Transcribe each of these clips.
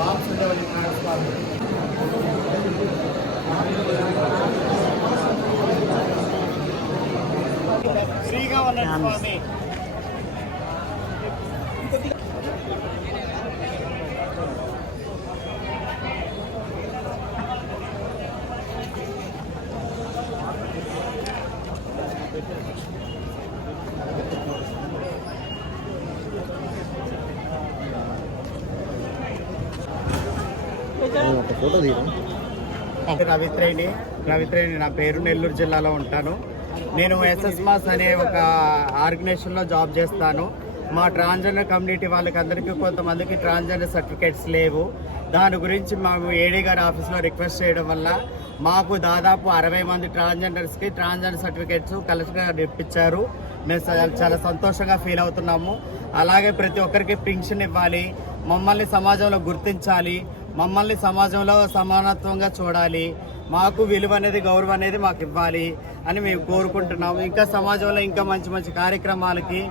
Bombs ఉండేవాళ్ళు transformer. ఫ్రీగా ఉన్నట్టు స్వామి. రవిత్రేణి నా పేరు. నెల్లూరు జిల్లాలో ఉంటాను. నేను ఎస్ఎస్ మాస్ అనే ఒక ఆర్గనైజేషన్లో జాబ్ చేస్తాను. మా ట్రాన్స్జెండర్ కమ్యూనిటీ వాళ్ళకి అందరికీ కొంతమందికి ట్రాన్స్జెండర్ సర్టిఫికేట్స్ లేవు. దాని గురించి మేము ఏడీ గారి ఆఫీస్లో రిక్వెస్ట్ చేయడం వల్ల మాకు దాదాపు 60 మంది ట్రాన్స్జెండర్స్కి ట్రాన్స్జెండర్ సర్టిఫికేట్స్ కలెక్టర్ గారు ఇప్పించారు. మేము చాలా సంతోషంగా ఫీల్ అవుతున్నాము. అలాగే ప్రతి ఒక్కరికి పెన్షన్ ఇవ్వాలి, మమ్మల్ని సమాజంలో గుర్తించాలి, మమ్మల్ని సమాజంలో సమానత్వంగా చూడాలి, మాకు విలువ అనేది గౌరవం అనేది మాకు ఇవ్వాలి అని మేము కోరుకుంటున్నాము. ఇంకా సమాజంలో ఇంకా మంచి మంచి కార్యక్రమాలకి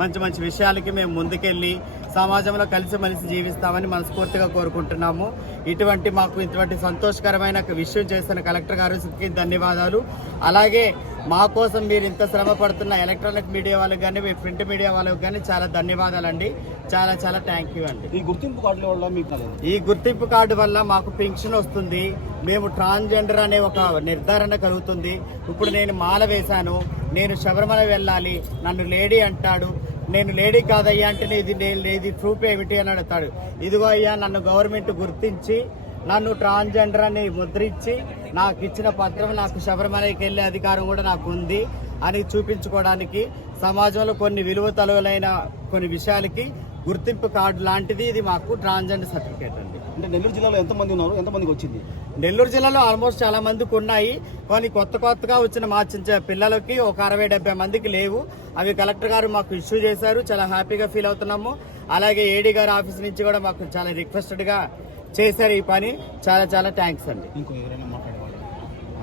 మంచి మంచి విషయాలకి మేము ముందుకెళ్ళి సమాజంలో కలిసిమెలిసి జీవిస్తామని మనస్ఫూర్తిగా కోరుకుంటున్నాము. ఇటువంటి సంతోషకరమైన విషయం చేస్తున్న కలెక్టర్ గారికి ధన్యవాదాలు. అలాగే మా కోసం మీరు ఇంత శ్రమ పడుతున్న ఎలక్ట్రానిక్ మీడియా వాళ్ళకి కానీ ప్రింట్ మీడియా వాళ్ళకి కానీ చాలా ధన్యవాదాలండి. చాలా చాలా థ్యాంక్ యూ అండి. ఈ గుర్తింపు కార్డు వల్ల మీకు ఈ గుర్తింపు కార్డు వల్ల మాకు పెన్షన్ వస్తుంది. మేము ట్రాన్స్జెండర్ అనే ఒక నిర్ధారణ కలుగుతుంది. ఇప్పుడు నేను మాల వేశాను, నేను శబరిమల వెళ్ళాలి, నన్ను లేడీ అంటాడు. నేను లేడీ కాదయ్యా అంటే ఇది ప్రూఫ్ ఏమిటి అని అడుగుతాడు. ఇదిగో అయ్యా నన్ను గవర్నమెంట్ గుర్తించి నన్ను ట్రాన్స్జెండర్ అని ముద్రించి నాకు ఇచ్చిన పత్రం, నాకు శబరిమలకి వెళ్ళే అధికారం కూడా నాకు ఉంది అని చూపించుకోవడానికి సమాజంలో కొన్ని విలువ తలువలైన కొన్ని విషయాలకి గుర్తింపు కార్డు లాంటిది ఇది మాకు ట్రాన్స్జెండర్ సర్టిఫికేట్ అండి. అంటే నెల్లూరు జిల్లాలో ఎంతమంది ఉన్నారు, ఎంతమందికి వచ్చింది? నెల్లూరు జిల్లాలో ఆల్మోస్ట్ చాలా మందికి ఉన్నాయి. కానీ కొత్తగా వచ్చిన మా చిన్న పిల్లలకి ఒక 60-70 మందికి లేవు. అవి కలెక్టర్ గారు మాకు ఇష్యూ చేశారు. చాలా హ్యాపీగా ఫీల్ అవుతున్నాము. అలాగే ఏడీ గారి ఆఫీస్ నుంచి కూడా మాకు చాలా రిక్వెస్టెడ్గా చేశారు ఈ పని. చాలా చాలా థ్యాంక్స్ అండి. ఇంకో ఎవరైనా